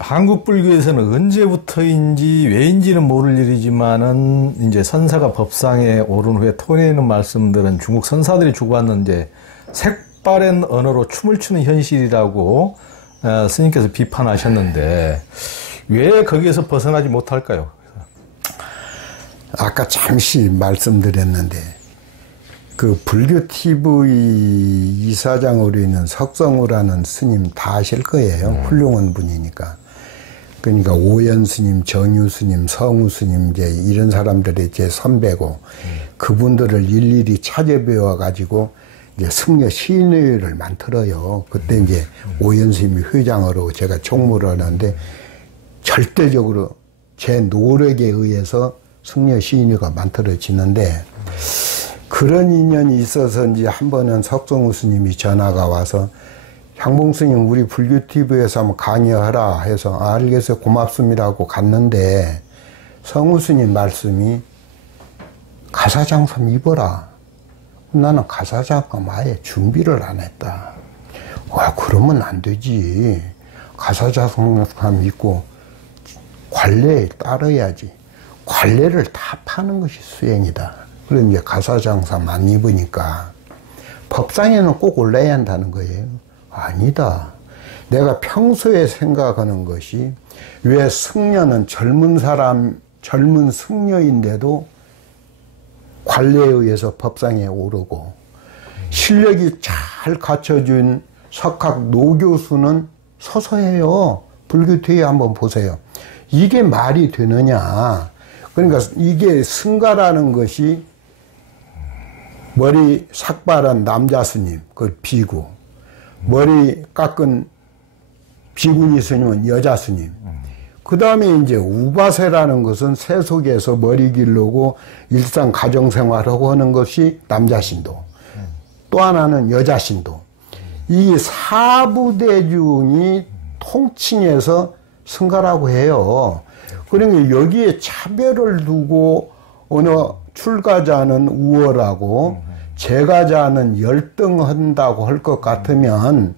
한국 불교에서는 언제부터인지 왜인지는 모를 일이지만은 이제 선사가 법상에 오른 후에 토해내는 말씀들은 중국 선사들이 주고받는 이제 색바랜 언어로 춤을 추는 현실이라고 스님께서 비판하셨는데 왜 거기에서 벗어나지 못할까요? 아까 잠시 말씀드렸는데 그 불교 TV 이사장으로 있는 석성우라는 스님 다 아실 거예요. 훌륭한 분이니까. 그러니까 오연 스님, 정유 스님, 성우 스님 이제 이런 사람들이 제 선배고 그분들을 일일이 찾아뵈어 가지고 이제 승려 시인회를 만들어요. 그때 이제 오연 스님이 회장으로 제가 총무를 하는데 절대적으로 제 노력에 의해서 승려 시인회가 만들어지는데 그런 인연이 있어서인지 한 번은 석성우 스님이 전화가 와서 향봉 스님 우리 불교TV에서 한번 강의하라 해서 알겠어요 고맙습니다 하고 갔는데 성우 스님 말씀이 가사장삼 입어라. 나는 가사장삼 아예 준비를 안 했다. 와 그러면 안 되지. 가사장삼 입고 관례에 따라야지. 관례를 다 파는 것이 수행이다. 그럼 이제 가사장삼 안 입으니까 법상에는 꼭 올라야 한다는 거예요. 아니다. 내가 평소에 생각하는 것이 왜 승려는 젊은 사람, 젊은 승려인데도 관례에 의해서 법상에 오르고 실력이 잘 갖춰준 석학 노교수는 서서 해요. 불교퇴에 한번 보세요. 이게 말이 되느냐. 그러니까 이게 승가라는 것이 머리 삭발한 남자 스님, 그 비구. 머리 깎은 비구니 스님은 여자 스님. 그 다음에 이제 우바세라는 것은 세속에서 머리 기르고 일상 가정생활하고 하는 것이 남자 신도. 또 하나는 여자 신도. 이 사부대중이 통칭해서 승가라고 해요. 그러니까 여기에 차별을 두고 어느 출가자는 우월하고 재가자는 열등한다고 할 것 같으면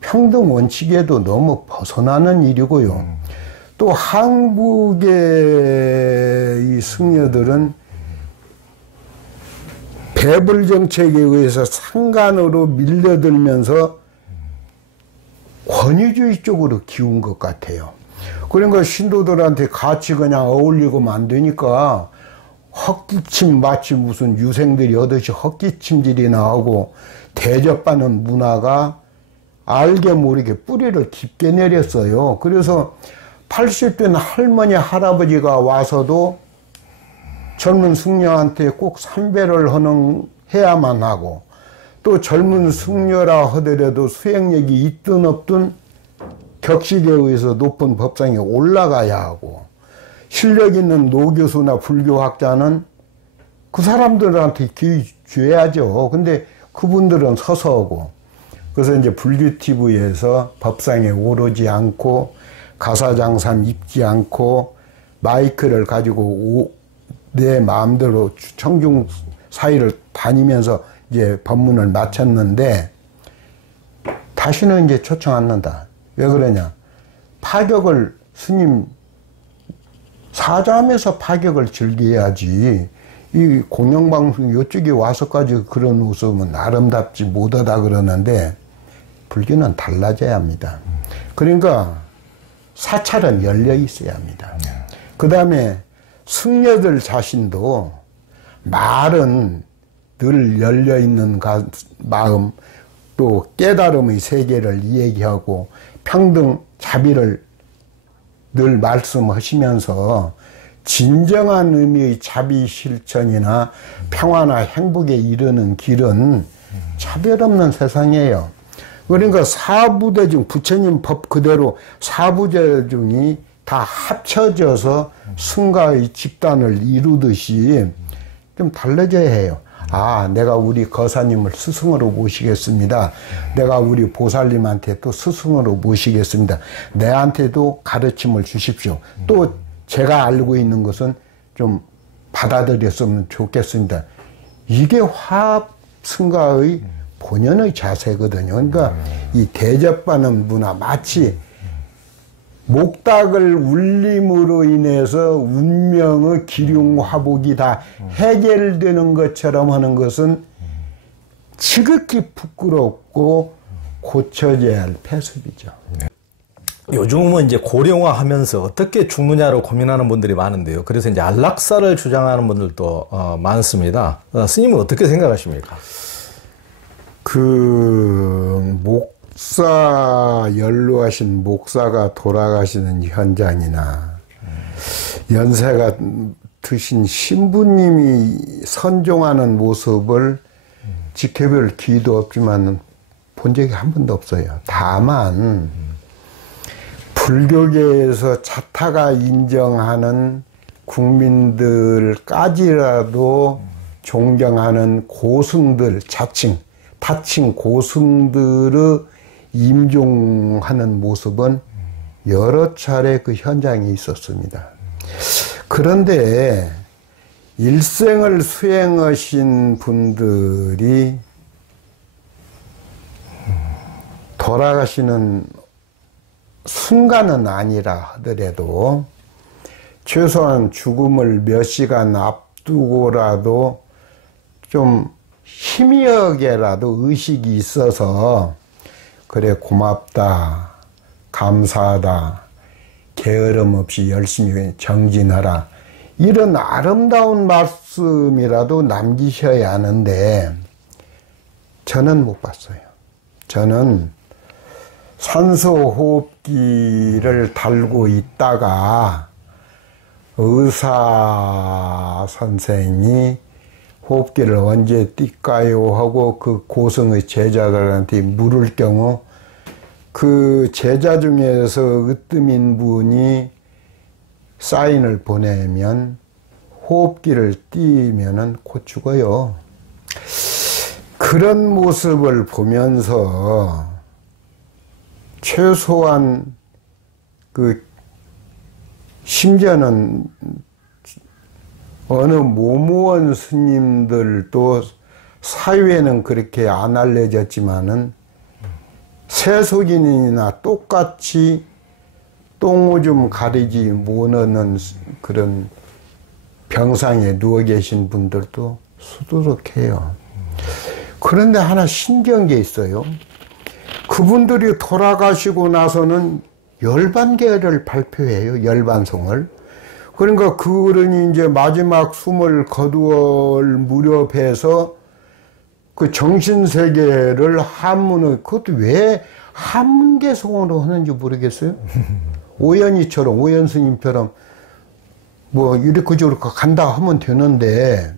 평등 원칙에도 너무 벗어나는 일이고요. 또 한국의 이 승려들은 배불 정책에 의해서 상간으로 밀려들면서 권위주의 쪽으로 기운 것 같아요. 그러니까 신도들한테 같이 그냥 어울리고만 안 되니까 헛기침 마치 무슨 유생들이 얻듯이 헛기침질이나 하고 대접받는 문화가 알게 모르게 뿌리를 깊게 내렸어요. 그래서 80된 할머니 할아버지가 와서도 젊은 승려한테 꼭 삼배를 해야만 하고 또 젊은 승려라 하더라도 수행력이 있든 없든 격식에 의해서 높은 법상에 올라가야 하고 실력 있는 노교수나 불교학자는 그 사람들한테 기회 줘야죠. 근데 그분들은 서서 하고 그래서 이제 불교TV에서 법상에 오르지 않고 가사장삼 입지 않고 마이크를 가지고 내 마음대로 청중 사이를 다니면서 이제 법문을 마쳤는데 다시는 이제 초청 안 한다. 왜 그러냐? 파격을 스님 사자하면서 파격을 즐겨야지. 이 공영방송 이쪽에 와서까지 그런 웃음은 아름답지 못하다 그러는데 불교는 달라져야 합니다. 그러니까 사찰은 열려 있어야 합니다. 그 다음에 승려들 자신도 말은 늘 열려 있는 마음 또 깨달음의 세계를 이야기하고 평등 자비를 늘 말씀하시면서 진정한 의미의 자비 실천이나 평화나 행복에 이르는 길은 차별 없는 세상이에요. 그러니까 사부대중 부처님 법 그대로 사부대중이 다 합쳐져서 승가의 집단을 이루듯이 좀 달라져야 해요. 아, 내가 우리 거사님을 스승으로 모시겠습니다. 내가 우리 보살님한테 또 스승으로 모시겠습니다. 내한테도 가르침을 주십시오. 또 제가 알고 있는 것은 좀 받아들였으면 좋겠습니다. 이게 화합 승가의 본연의 자세거든요. 그러니까 이 대접받는 문화 마치 목닥을 울림으로 인해서 운명의 기륭화복이 다 해결되는 것처럼 하는 것은 지극히 부끄럽고 고쳐져야 할 폐습이죠. 요즘은 이제 고령화하면서 어떻게 죽느냐로 고민하는 분들이 많은데요. 그래서 이제 안락사를 주장하는 분들도 많습니다. 스님은 어떻게 생각하십니까? 연로하신 목사가 돌아가시는 현장이나 연세가 드신 신부님이 선종하는 모습을 지켜볼 기회도 없지만 본 적이 한 번도 없어요. 다만 불교계에서 자타가 인정하는 국민들까지라도 존경하는 고승들, 타칭 고승들의 임종하는 모습은 여러 차례 그 현장에 있었습니다. 그런데 일생을 수행하신 분들이 돌아가시는 순간은 아니라 하더라도 최소한 죽음을 몇 시간 앞두고라도 좀 희미하게라도 의식이 있어서 그래 고맙다, 감사하다, 게으름 없이 열심히 정진하라 이런 아름다운 말씀이라도 남기셔야 하는데 저는 못 봤어요. 저는 산소호흡기를 달고 있다가 의사 선생이 호흡기를 언제 뛸까요 하고 그 고성의 제자들한테 물을 경우 그 제자 중에서 으뜸인 분이 사인을 보내면 호흡기를 띄면은 곧 죽어요. 그런 모습을 보면서 최소한 심지어는 어느 모모원 스님들도 사회에는 그렇게 안 알려졌지만은 세속인이나 똑같이 똥오줌 가리지 못하는 그런 병상에 누워 계신 분들도 수두룩해요. 그런데 하나 신기한 게 있어요. 그분들이 돌아가시고 나서는 열반계를 발표해요. 열반송을. 그러니까 그러니 이제 마지막 숨을 거두을 무렵에서 그 정신세계를 한문을, 그것도 왜 한문개송으로 하는지 모르겠어요. 오연이처럼, 오연 스님처럼 뭐 이렇게 저렇게 간다 하면 되는데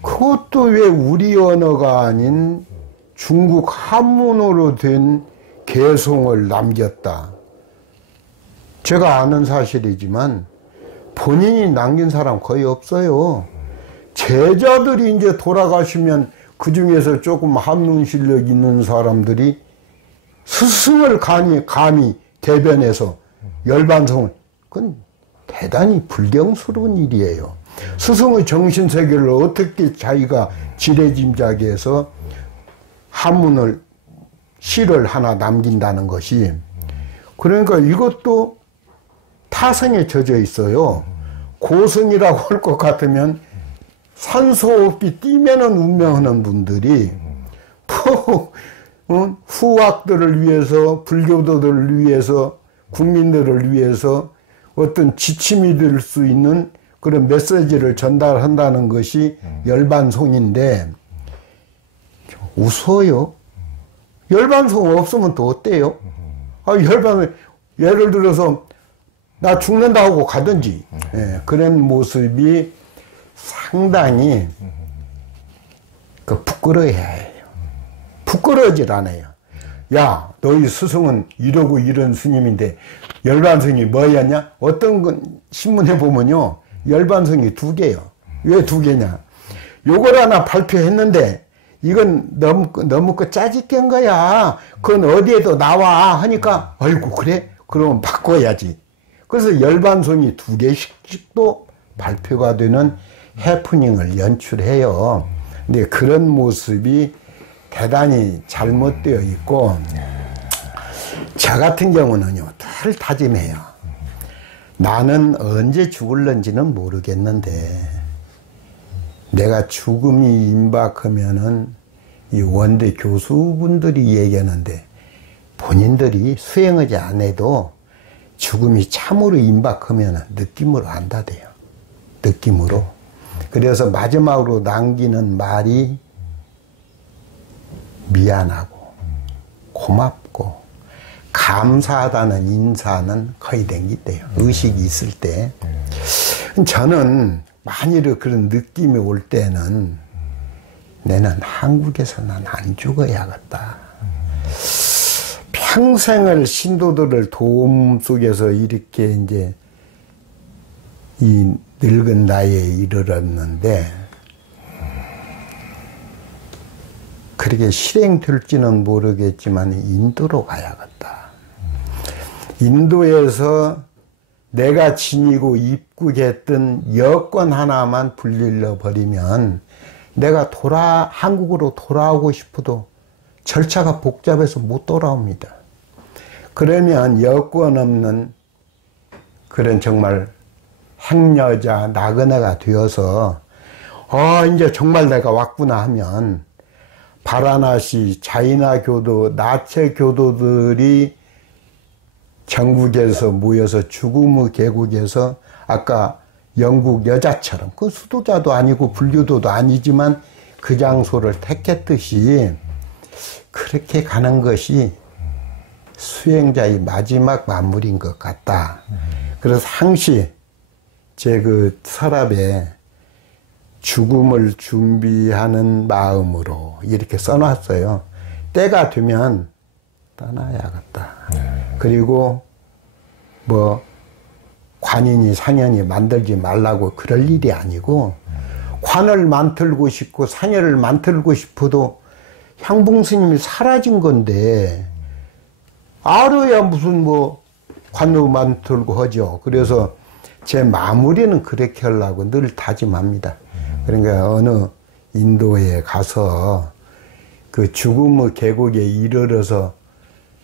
그것도 왜 우리 언어가 아닌 중국 한문으로 된 개송을 남겼다. 제가 아는 사실이지만 본인이 남긴 사람 거의 없어요. 제자들이 이제 돌아가시면 그 중에서 조금 한문 실력 있는 사람들이 스승을 감히 대변해서 열반성을, 그건 대단히 불경스러운 일이에요. 스승의 정신세계를 어떻게 자기가 지레짐작해서 한문을 시를 하나 남긴다는 것이, 그러니까 이것도 타성에 젖어 있어요. 고승이라고 할 것 같으면 산소호흡기 띄면은 운명하는 분들이 후학들을 위해서, 불교도들을 위해서, 국민들을 위해서 어떤 지침이 될 수 있는 그런 메시지를 전달한다는 것이 열반송인데 우스워요. 열반송 없으면 또 어때요? 예를 들어서 나 죽는다 하고 가든지, 그런 모습이 상당히 부끄러워야 해요. 부끄러워질 않아요. 야, 너희 스승은 이러고 이런 스님인데 열반성이 뭐였냐? 어떤 건 신문에 보면요, 열반성이 2개요. 왜 2개냐? 요걸 하나 발표했는데 이건 너무 짜집겐 거야. 그건 어디에도 나와 하니까 아이고 그래? 그러면 바꿔야지. 그래서 열반성이 2개씩도 발표가 되는 해프닝을 연출해요. 근데 그런 모습이 대단히 잘못되어 있고, 저 같은 경우는요, 잘 다짐해요. 나는 언제 죽을런지는 모르겠는데 내가 죽음이 임박하면은 이 원대 교수분들이 얘기하는데 본인들이 수행하지 않아도 죽음이 참으로 임박하면 느낌으로 안다대요. 느낌으로. 그래서 마지막으로 남기는 말이 미안하고 고맙고 감사하다는 인사는 거의 댕기대요. 의식이 있을 때. 저는 만일 그런 느낌이 올 때는 내는 한국에서는 안 죽어야겠다. 평생을 신도들을 도움 속에서 이렇게 이제 이 늙은 나이에 이르렀는데 그렇게 실행될지는 모르겠지만 인도로 가야겠다. 인도에서 내가 지니고 입국했던 여권 하나만 불릴러 버리면 내가 한국으로 돌아오고 싶어도 절차가 복잡해서 못 돌아옵니다. 그러면 여권 없는 그런 정말 행여자, 나그네가 되어서 이제 정말 내가 왔구나 하면 바라나시 자이나 교도, 나체 교도들이 전국에서 모여서 죽음의 계곡에서 아까 영국 여자처럼 그 수도자도 아니고 불교도도 아니지만 그 장소를 택했듯이 그렇게 가는 것이 수행자의 마지막 만물인 것 같다. 그래서 항시 제 그 서랍에 죽음을 준비하는 마음으로 이렇게 써놨어요. 때가 되면 떠나야겠다. 그리고 뭐 관인이 상연히 만들지 말라고 그럴 일이 아니고 관을 만들고 싶고 상여를 만들고 싶어도 향봉스님이 사라진 건데 알아야 무슨 뭐 관을 만들고 하죠. 그래서 제 마무리는 그렇게 하려고 늘 다짐합니다. 그러니까 어느 인도에 가서 그 죽음의 계곡에 이르러서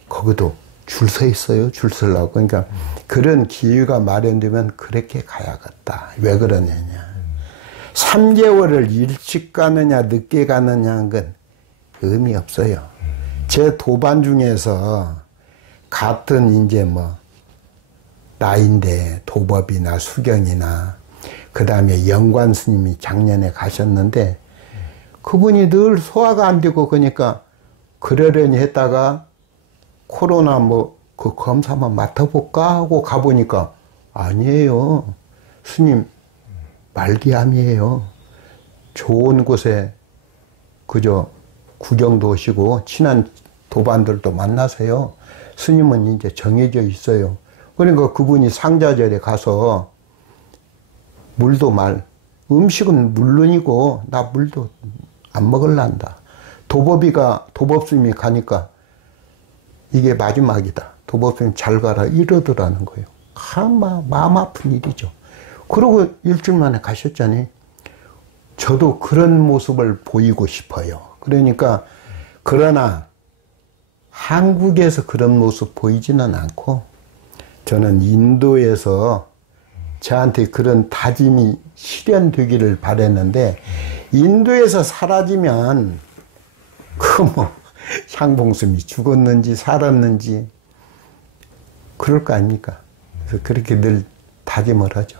거기도 줄 서 있어요. 줄 서려고. 그러니까 그런 기회가 마련되면 그렇게 가야겠다. 왜 그러느냐. 3개월을 일찍 가느냐 늦게 가느냐는 건 의미 없어요. 제 도반 중에서 같은 이제 뭐 나인데 도법이나 수경이나 그 다음에 영관 스님이 작년에 가셨는데 그분이 늘 소화가 안 되고 그러니까 그러려니 했다가 코로나 뭐 그 검사 한번 맡아볼까 하고 가보니까 아니에요. 스님 말기암이에요. 좋은 곳에 그저 구경도 오시고 친한 도반들도 만나세요. 스님은 이제 정해져 있어요. 그러니까 그분이 상자절에 가서 물도 음식은 물론이고 나 물도 안 먹을란다. 도법스님이 가니까 이게 마지막이다. 도법스님 잘 가라 이러더라는 거예요. 마음 아픈 일이죠. 그러고 일주일 만에 가셨잖아요. 저도 그런 모습을 보이고 싶어요. 그러니까 그러나 한국에서 그런 모습 보이지는 않고 저는 인도에서 저한테 그런 다짐이 실현되기를 바랬는데 인도에서 사라지면 향봉스님이 죽었는지 살았는지 그럴 거 아닙니까? 그래서 그렇게 늘 다짐을 하죠.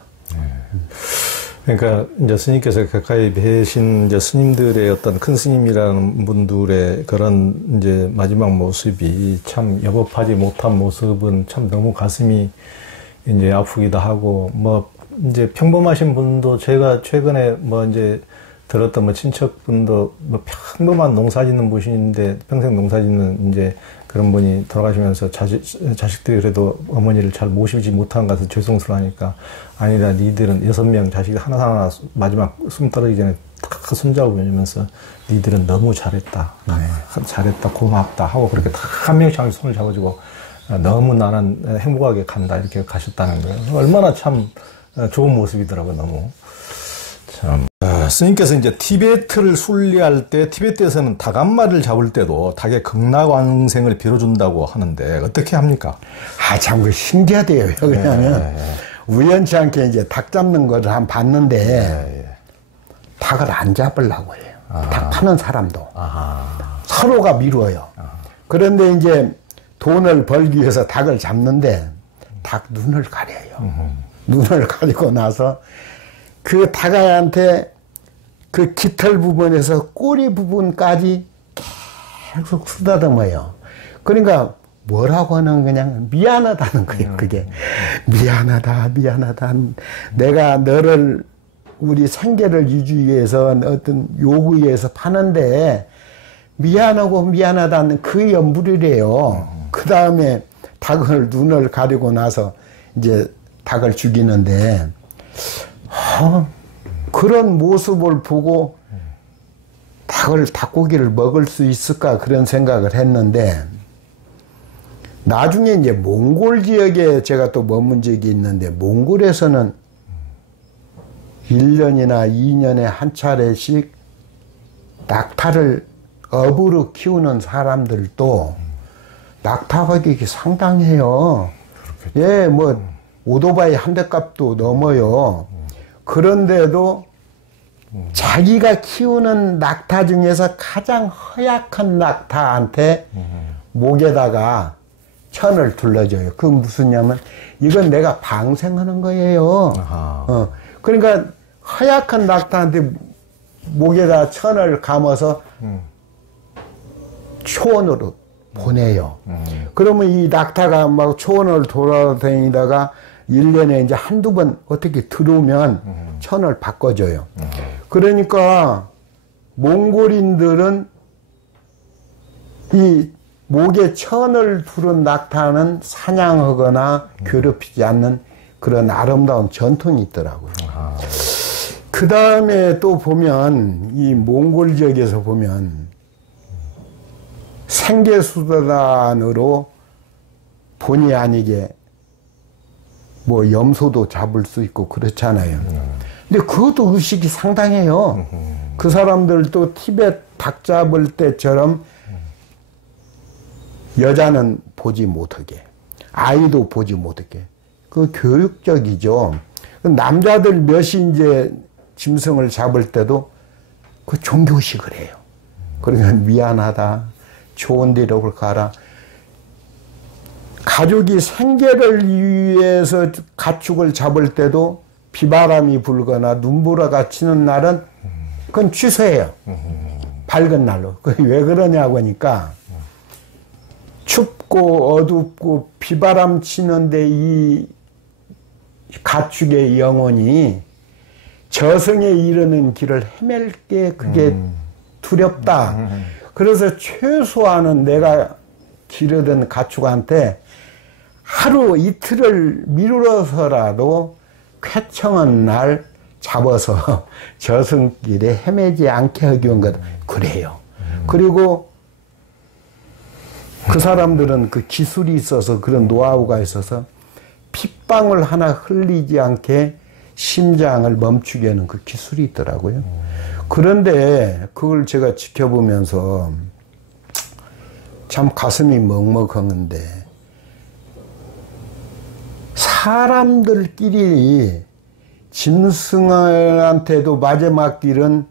그러니까 이제 스님께서 가까이 뵈신 이제 스님들의 어떤 큰 스님이라는 분들의 그런 이제 마지막 모습이 참 여법하지 못한 모습은 참 너무 가슴이 이제 아프기도 하고 뭐 이제 평범하신 분도 제가 최근에 뭐 이제 들었던 뭐 친척분도 뭐 평범한 농사 짓는 분인데 평생 농사 짓는 이제 그런 분이 돌아가시면서 자식들이 그래도 어머니를 잘 모시지 못한 것 같아서 죄송스러우니까 아니다 니들은 6명 자식 하나하나 마지막 숨 떨어지기 전에 다 손잡고 보면서 니들은 너무 잘했다. 잘했다 고맙다 하고 그렇게 다 한 명씩 한 손을 잡아주고 너무 나는 행복하게 간다 이렇게 가셨다는 거예요. 얼마나 참 좋은 모습이더라고요. 너무 참. 스님께서 이제 티베트를 순리할 때 티베트에서는 닭 한 마리를 잡을 때도 닭의 극락왕생을 빌어준다고 하는데 어떻게 합니까? 참 그 신기하대요. 왜냐하면 우연치 않게 이제 닭 잡는 거를 한번 봤는데 닭을 안 잡으려고 해요. 닭 파는 사람도. 서로가 미뤄요. 그런데 이제 돈을 벌기 위해서 닭을 잡는데 닭 눈을 가려요. 눈을 가리고 나서 그 닭한테 그 깃털 부분에서 꼬리 부분까지 계속 쓰다듬어요. 그러니까 뭐라고 하는 그냥 미안하다는 거예요. 그게 미안하다. 내가 너를 우리 생계를 유지하기 위해서 어떤 요구에 의해서 파는데 미안하다는 그 연불이래요. 그 다음에 닭을 눈을 가리고 나서 이제 닭을 죽이는데 그런 모습을 보고 닭고기를 먹을 수 있을까 그런 생각을 했는데 나중에 이제 몽골 지역에 제가 또 머문 적이 있는데 몽골에서는 1년이나 2년에 한 차례씩 낙타를 업으로 키우는 사람들도 낙타 가격이 상당해요. 예, 뭐 오토바이 한 대 값도 넘어요. 그런데도 자기가 키우는 낙타 중에서 가장 허약한 낙타한테 목에다가 천을 둘러줘요. 그건 무슨냐면 이건 내가 방생하는 거예요. 그러니까 허약한 낙타한테 목에다 천을 감아서 초원으로 보내요. 그러면 이 낙타가 막 초원을 돌아다니다가 1년에 이제 한두 번 어떻게 들어오면 천을 바꿔줘요. 그러니까 몽골인들은 이 목에 천을 두른 낙타는 사냥하거나 괴롭히지 않는 그런 아름다운 전통이 있더라고요. 그 다음에 또 보면 이 몽골 지역에서 보면 생계수단으로 본의 아니게 뭐 염소도 잡을 수 있고 그렇잖아요. 근데 그것도 의식이 상당해요. 그 사람들도 티베트 닭 잡을 때처럼 여자는 보지 못하게, 아이도 보지 못하게. 그 교육적이죠. 남자들 몇이 이제 짐승을 잡을 때도 그 종교식을 해요. 그러니까 미안하다. 좋은 데로 가라. 가족이 생계를 위해서 가축을 잡을 때도 비바람이 불거나 눈보라가 치는 날은 그건 취소해요. 밝은 날로. 왜 그러냐고 하니까 춥고 어둡고 비바람 치는데 이 가축의 영혼이 저승에 이르는 길을 헤맬 게 그게 두렵다. 그래서 최소한은 내가 기르던 가축한테 하루 이틀을 미루어서라도 쾌청한 날 잡아서 저승길에 헤매지 않게 하기 위한 것 그래요. 그리고 그 사람들은 그 기술이 있어서 그런 노하우가 있어서 핏방울 하나 흘리지 않게 심장을 멈추게 하는 그 기술이 있더라고요. 그런데 그걸 제가 지켜보면서 참 가슴이 먹먹하는데 사람들끼리 짐승한테도 마지막 길은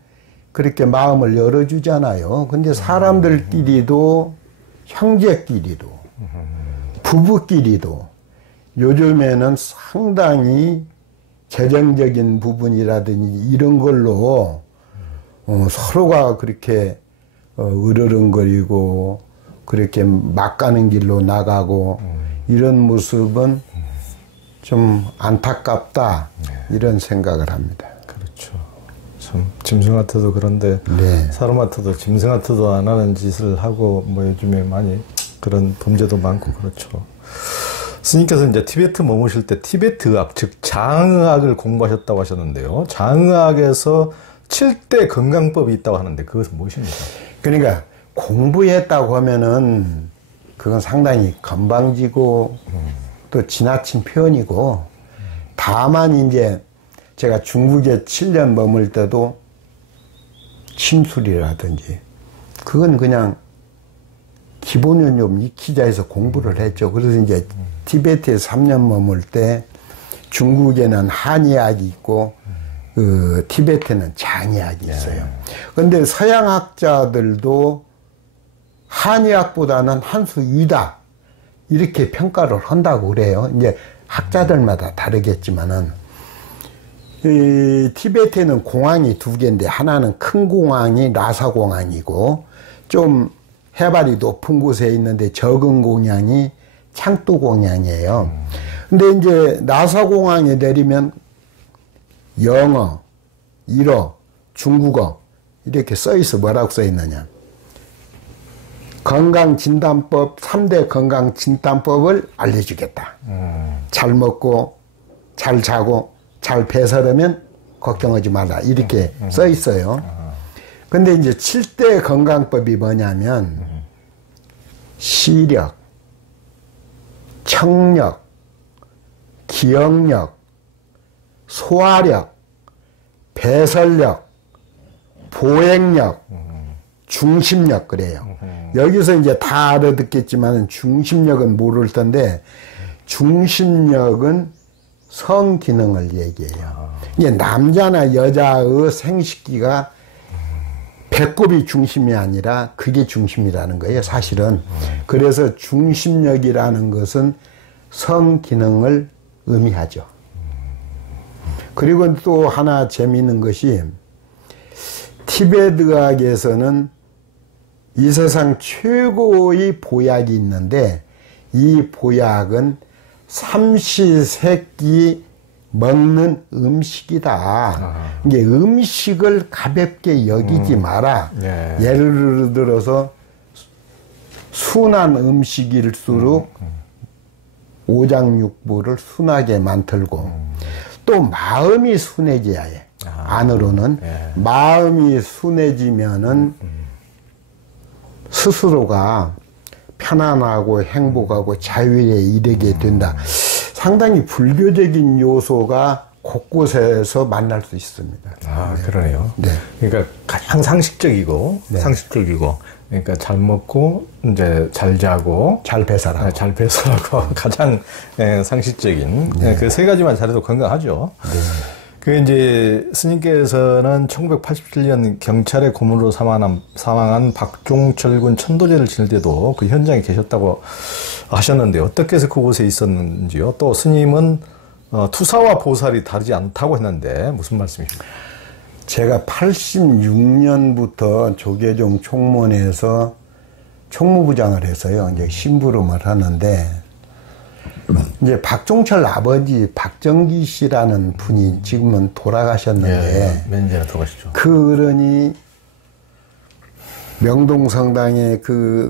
그렇게 마음을 열어주잖아요. 근데 사람들끼리도 형제끼리도 부부끼리도 요즘에는 상당히 재정적인 부분이라든지 이런 걸로 서로가 그렇게 으르렁거리고 그렇게 막 가는 길로 나가고 이런 모습은 좀 안타깝다 이런 생각을 합니다. 그렇죠. 참 짐승한테도 그런데 네. 사람한테도 짐승한테도 안 하는 짓을 하고 뭐 요즘에 많이 그런 범죄도 많고 그렇죠. 스님께서 이제 티베트 머무실 때 티베트 의학, 즉 장의학을 공부하셨다고 하셨는데요. 장의학에서 7대 건강법이 있다고 하는데 그것은 무엇입니까? 그러니까 공부했다고 하면은 그건 상당히 건방지고 또 지나친 표현이고 다만 이제 제가 중국에 7년 머물 때도 침술이라든지 그건 그냥 기본은 좀 익히자 해서 공부를 했죠. 그래서 이제 티베트에 3년 머물 때 중국에는 한의학이 있고 그 티베트는 장의학이 있어요. 그런데 서양학자들도 한의학보다는 한 수 위다 이렇게 평가를 한다고 그래요. 이제 학자들마다 다르겠지만은 이 티베트에는 공항이 2개인데 하나는 큰 공항이 라사 공항이고 좀 해발이 높은 곳에 있는데 적은 공항이 창두 공항이에요. 근데 이제 라사 공항에 내리면 영어, 일어, 중국어 이렇게 써 있어. 뭐라고 써 있느냐? 건강진단법 3대 건강진단법을 알려주겠다. 잘 먹고 잘 자고 잘 배설하면 걱정하지 말라 이렇게 써 있어요. 근데 이제 7대 건강법이 뭐냐면 시력, 청력, 기억력, 소화력, 배설력, 보행력, 중심력 그래요. 여기서 이제 다 알아듣겠지만 중심력은 모를 텐데 중심력은 성기능을 얘기해요. 이게 남자나 여자의 생식기가 배꼽이 중심이 아니라 그게 중심이라는 거예요, 사실은. 그래서 중심력이라는 것은 성기능을 의미하죠. 그리고 또 하나 재미있는 것이 티베트학에서는 이 세상 최고의 보약이 있는데 이 보약은 삼시세끼 먹는 음식이다. 이게 음식을 가볍게 여기지 마라. 예를 들어서 순한 음식일수록 오장육부를 순하게 만들고 또 마음이 순해져야 해. 안으로는 마음이 순해지면은 스스로가 편안하고 행복하고 자유에 이르게 된다. 상당히 불교적인 요소가 곳곳에서 만날 수 있습니다. 아, 그러네요. 네. 그러니까 가장 상식적이고, 그러니까 잘 먹고, 이제 잘 자고, 잘 배설하고. 잘 배설하고, 가장 상식적인, 그 세 가지만 잘해도 건강하죠. 네. 그 이제 스님께서는 1987년 경찰의 고문으로 사망한 박종철 군 천도제를 지낼 때도 그 현장에 계셨다고 하셨는데 어떻게 해서 그곳에 있었는지요? 또 스님은 투사와 보살이 다르지 않다고 했는데 무슨 말씀이십니까? 제가 86년부터 조계종 총무원에서 총무부장을 해서요. 이제 심부름을 하는데 이제 박종철 아버지 박정기 씨라는 분이 지금은 돌아가셨는데 몇 년 전에 돌아가셨죠. 그러니 명동성당의 그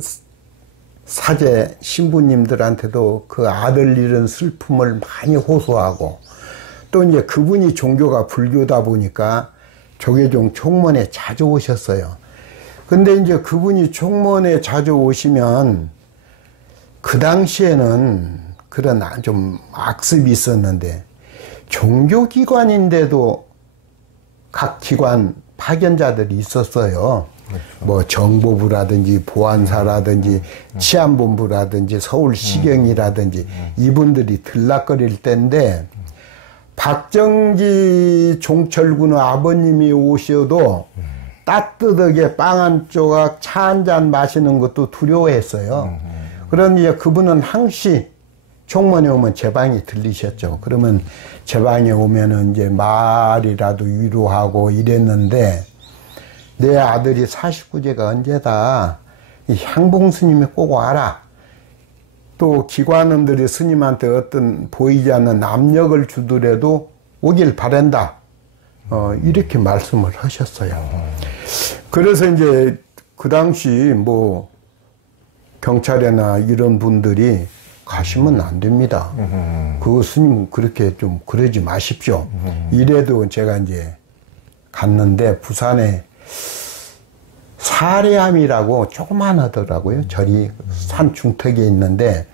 사제 신부님들한테도 그 아들 잃은 슬픔을 많이 호소하고 또 이제 그분이 종교가 불교다 보니까 조계종 총무원에 자주 오셨어요. 근데 이제 그분이 총무원에 자주 오시면 그 당시에는 그런 좀 악습이 있었는데 종교기관인데도 각 기관 파견자들이 있었어요. 그렇죠. 뭐 정보부라든지 보안사라든지 치안본부라든지 서울시경이라든지 이분들이 들락거릴 때인데 박정기 종철군의 아버님이 오셔도 따뜻하게 빵 한 조각 차 한 잔 마시는 것도 두려워했어요. 그러니 그분은 항시 총무원에 오면 제 방에 들리셨죠. 그러면 제 방에 오면은 이제 말이라도 위로하고 이랬는데 내 아들이 49제가 언제다. 이 향봉 스님이 꼭 와라. 또 기관원들이 스님한테 어떤 보이지 않는 압력을 주더라도 오길 바란다. 이렇게 말씀을 하셨어요. 그래서 이제 그 당시 뭐 경찰이나 이런 분들이 가시면 안 됩니다. 그 스님 그렇게 좀 그러지 마십시오. 이래도 제가 이제 갔는데 부산에 사례암이라고 조그만 하더라고요. 절이 산 중턱에 있는데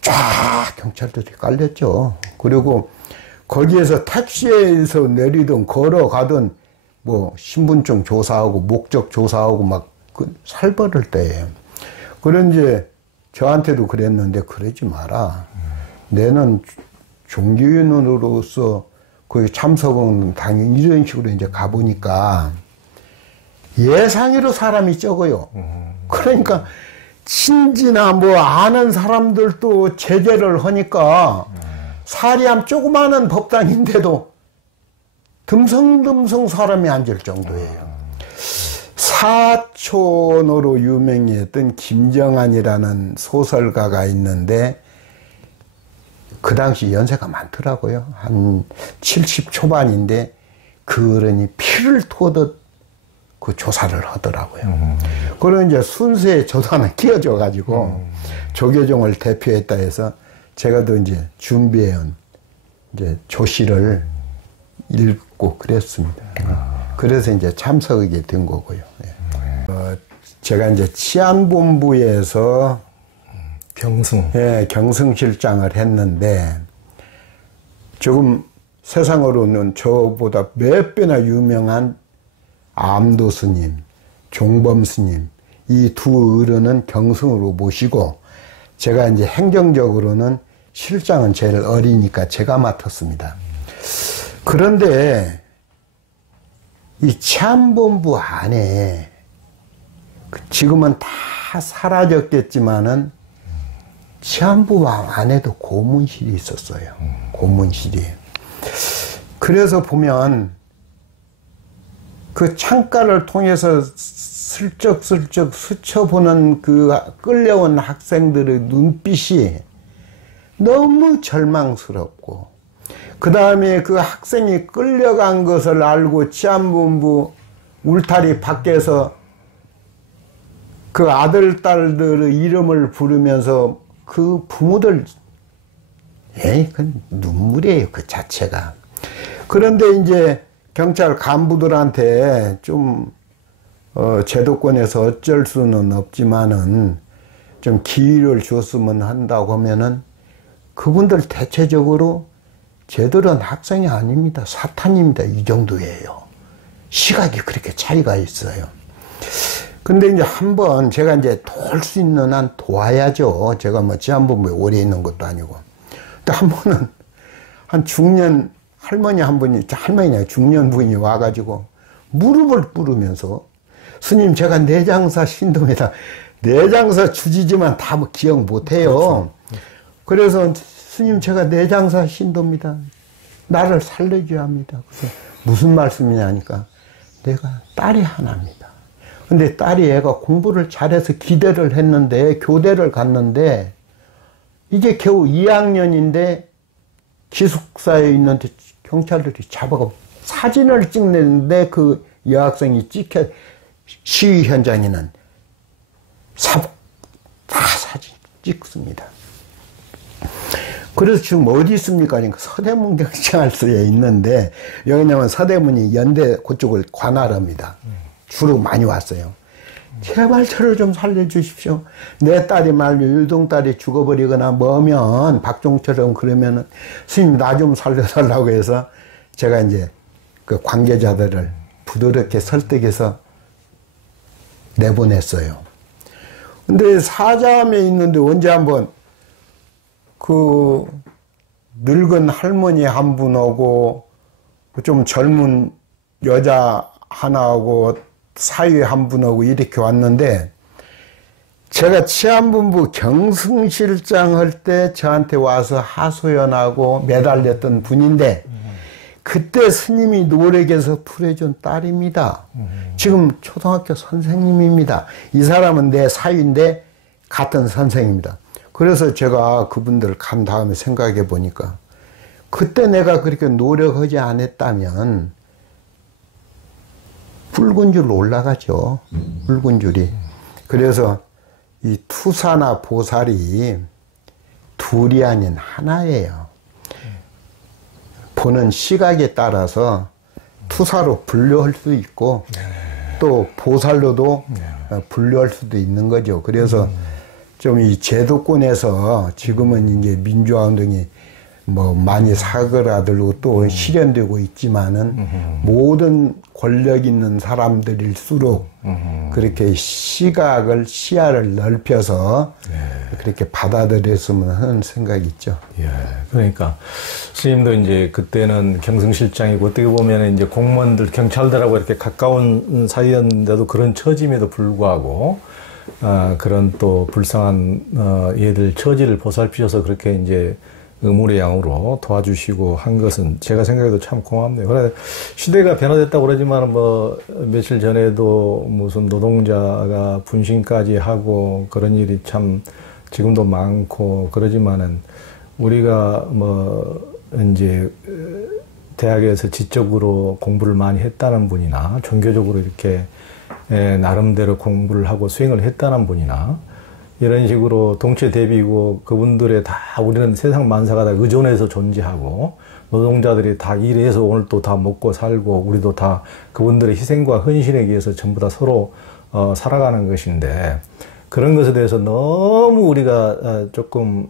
쫙 경찰들이 깔렸죠. 그리고 거기에서 택시에서 내리든 걸어가든 뭐 신분증 조사하고 목적 조사하고 막 살벌할 때예요. 그런 이제 저한테도 그랬는데 그러지 마라. 내는 종교인으로서 거기 참석은 당연히 이런 식으로 이제 가보니까 예상외로 사람이 적어요. 그러니까 친지나 뭐 아는 사람들도 제재를 하니까 사리함 조그마한 법당인데도 듬성듬성 사람이 앉을 정도예요. 사촌으로 유명했던 김정한이라는 소설가가 있는데 그 당시 연세가 많더라고요. 한 70 초반인데 그 어른이 피를 토듯 그 조사를 하더라고요. 그런 이제 순서에 저도 하나 끼워줘가지고 조계종을 대표했다 해서 제가 또 이제 준비해온 이제 조시를 읽고 그랬습니다. 그래서 이제 참석하게 된 거고요. 제가 이제 치안본부에서 경승실장을 했는데 조금 세상으로는 저보다 몇 배나 유명한 암도 스님, 종범 스님 이 두 어른은 경승으로 모시고 제가 이제 행정적으로는 실장은 제일 어리니까 제가 맡았습니다. 그런데 이 치안본부 안에 지금은 다 사라졌겠지만은 치안부 안에도 고문실이 있었어요. 고문실이. 그래서 보면 그 창가를 통해서 슬쩍슬쩍 스쳐보는 그 끌려온 학생들의 눈빛이 너무 절망스럽고 그 다음에 그 학생이 끌려간 것을 알고 치안본부 울타리 밖에서 그 아들, 딸들의 이름을 부르면서 그 부모들, 그 눈물이에요, 그 자체가. 그런데 이제 경찰 간부들한테 좀, 제도권에서 어쩔 수는 없지만은 좀 기회를 줬으면 한다고 하면은 그분들 대체적으로 쟤들은 학생이 아닙니다. 사탄입니다. 이 정도예요. 시각이 그렇게 차이가 있어요. 근데 이제 한번 제가 이제 도울 수 있는 한 도와야죠. 제가 뭐 치안본부에 오래 있는 것도 아니고. 또 한 번은 한 중년 할머니 한 분이, 할머니냐, 중년 분이 와가지고 무릎을 꿇으면서 스님 제가 내장사 신도입니다. 내장사 주지지만 다 뭐 기억 못해요. 그래서 스님 제가 내장사 신도입니다. 나를 살려줘야 합니다. 그래서 무슨 말씀이냐 하니까 내가 딸이 하나입니다. 근데 딸이 애가 공부를 잘해서 기대를 했는데 교대를 갔는데 이제 겨우 2학년인데 기숙사에 있는데 경찰들이 잡아가 사진을 찍는데 그 여학생이 찍혀 시위 현장에는 다 사진 찍습니다. 그래서 지금 어디 있습니까? 그러니까 서대문 경찰서에 있는데 여기냐면 서대문이 연대 그쪽을 관할합니다. 주로 많이 왔어요. 제발 저를 좀 살려주십시오. 내 딸이 말로 유동딸이 죽어버리거나 뭐면 박종처럼 그러면은 스님 나 좀 살려달라고 해서 제가 이제 그 관계자들을 부드럽게 설득해서 내보냈어요. 근데 사자함에 있는데 언제 한번 그 늙은 할머니 한 분 오고 좀 젊은 여자 하나 오고 사위 한 분 오고 이렇게 왔는데 제가 치안본부 경승실장 할 때 저한테 와서 하소연하고 매달렸던 분인데 그때 스님이 노력해서 풀어준 딸입니다. 지금 초등학교 선생님입니다. 이 사람은 내 사위인데 같은 선생입니다. 그래서 제가 그분들 간 다음에 생각해 보니까 그때 내가 그렇게 노력하지 않았다면 붉은 줄 올라가죠. 붉은 줄이. 그래서 이 투사나 보살이 둘이 아닌 하나예요. 보는 시각에 따라서 투사로 분류할 수 있고 또 보살로도 분류할 수도 있는 거죠. 그래서 좀 이 제도권에서 지금은 이제 민주화 운동이 뭐 많이 사그라들고 또 실현되고 있지만은 모든 권력 있는 사람들일수록 그렇게 시야를 넓혀서 그렇게 받아들였으면 하는 생각이 있죠. 예, 그러니까 스님도 이제 그때는 경승실장이고 어떻게 보면 이제 공무원들, 경찰들하고 이렇게 가까운 사이였는데도 그런 처짐에도 불구하고 그런 또 불쌍한 얘들 처지를 보살피셔서 그렇게 이제 의무의 양으로 도와주시고 한 것은 제가 생각해도 참 고맙네요. 그래 시대가 변화됐다고 그러지만 뭐 며칠 전에도 무슨 노동자가 분신까지 하고 그런 일이 참 지금도 많고 그러지만은 우리가 뭐 이제 대학에서 지적으로 공부를 많이 했다는 분이나 종교적으로 이렇게 나름대로 공부를 하고 수행을 했다는 분이나 이런 식으로 동체 대비고 그분들의 다 우리는 세상 만사가 다 의존해서 존재하고 노동자들이 다 일해서 오늘 또 다 먹고 살고 우리도 다 그분들의 희생과 헌신에 의해서 전부 다 서로 살아가는 것인데 그런 것에 대해서 너무 우리가 조금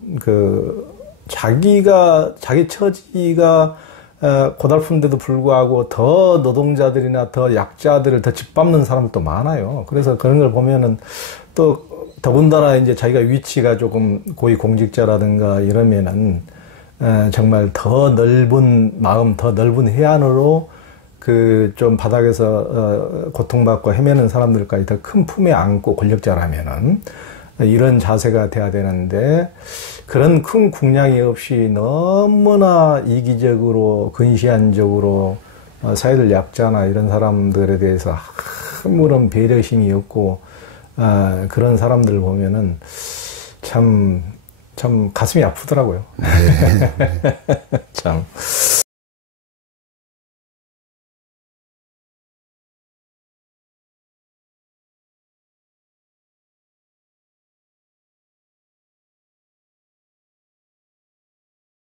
자기 처지가 고달픈데도 불구하고 더 노동자들이나 더 약자들을 더 짓밟는 사람도 많아요. 그래서 그런 걸 보면은 또 더군다나 이제 자기가 위치가 조금 고위 공직자라든가 이러면은 정말 더 넓은 마음, 더 넓은 해안으로 좀 바닥에서 고통받고 헤매는 사람들까지 더 큰 품에 안고 권력자라면은 이런 자세가 돼야 되는데 그런 큰 궁량이 없이 너무나 이기적으로 근시안적으로 사회적 약자나 이런 사람들에 대해서 아무런 배려심이 없고 그런 사람들 보면은 참 가슴이 아프더라고요. 참.